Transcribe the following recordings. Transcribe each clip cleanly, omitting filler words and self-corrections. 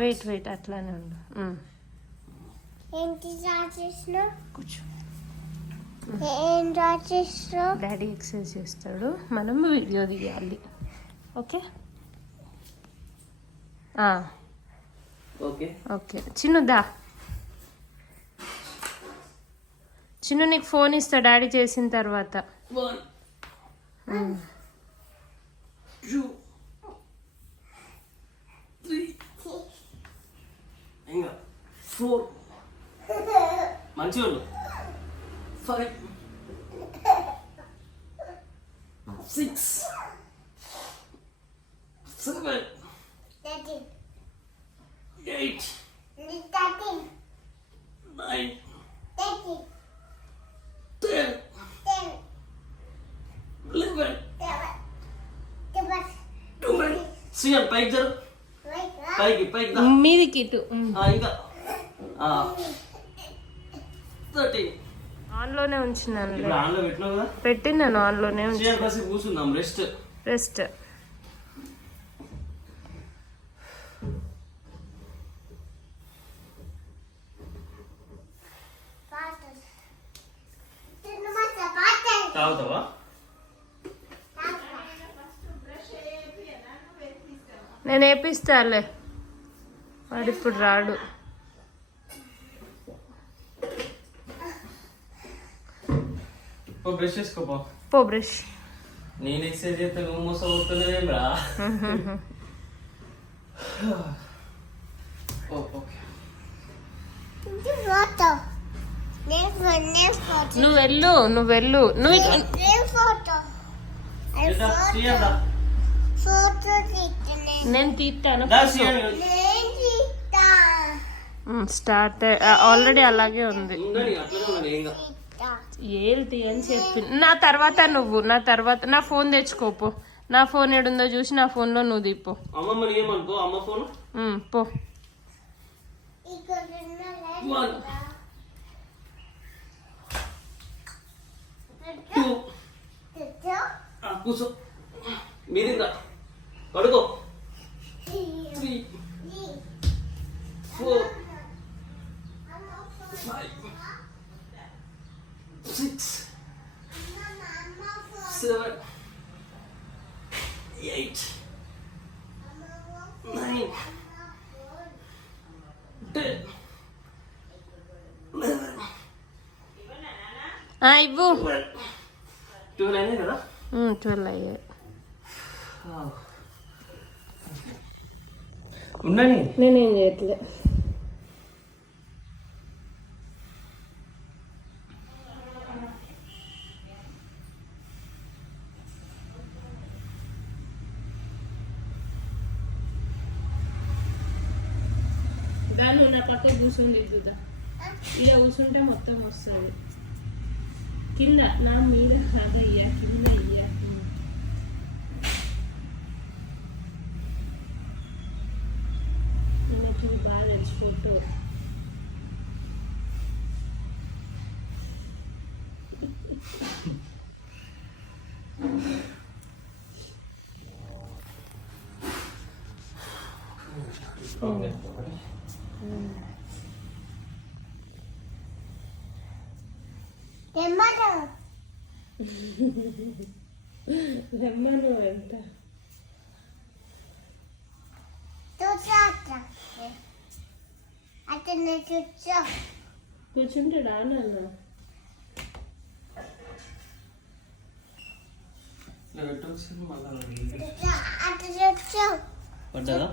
Wait అట్లానే ఉండు. కూర్చో. డాడీ ఎక్సర్సైజ్ చేస్తాడు, మనం వీడియో తీయాలి. Okay okay. చిన్నుదా, చిన్ను నీకు ఫోన్ ఇస్తా డాడీ చేసిన తర్వాత. 1 2 3 ఇంకా 4 మంచిగా 5 6 7 8 9 10 11 12 శ్రీయాన్ పైకి జరు, పైకి మీదికి ఇటు. ఇంకా 13. ఆన్లోనే ఉంచినాను, ఇప్పుడు ఆన్లో పెట్టినావు కదా, పెట్టినాను ఆన్లోనే ఉంచి. కూర్చుందాం, రెస్ట్. తాగుతావా? నేను వేపిస్తాలే, వాడు ఇప్పుడు రాడు. బ్రష్ చేసుకోపో. పో బ్రష్. నేను ఎక్సర్సైజ్ చేస్తే నువ్వు మోసపోతున్నావేం రా. ఓకే. నువ్వు వెళ్ళు. నేను తీస్తాను. స్టార్ట్ ఆల్రెడీ అలాగే ఉంది. ఏంటి అని చెప్పి నా తర్వాత నా ఫోన్ తెచ్చుకోపో. నా ఫోన్ ఏడుందో చూసి నా ఫోన్ లో నువ్వు తీపో. పో. కూర్చో, మీదిగా పడుకో. 3 4 5 6 7 8 9 10 11 ఇవ్వు. 12 అయినాయి కదా? 12 అయ్యాయి. ఉండని, నేనేం చేయట్లే. దాన్ని నా పక్క కూర్చొని దిద్దుతా. ఇలా కూర్చుంటే మొత్తం వస్తుంది. కింద నా మీద అయ్యా, కింద అయ్యా. నాకు బాగా తెలిసిపోతూ. లెమ్మను ఎంత కూర్చుంటాడా నాన్న? పడ్డదా?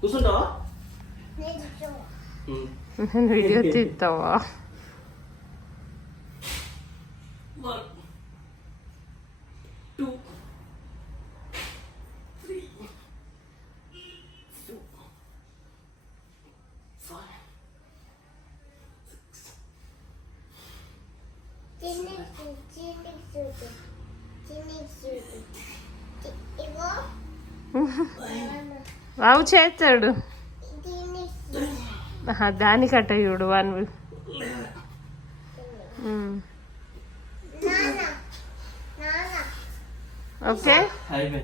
కూర్చుంటావా? వీడియో తీస్తావా? 1 2 3 4 5 బాబు చేస్తాడు. దానికట్ట చూడు. 1 ఓకే అయిపోయింది.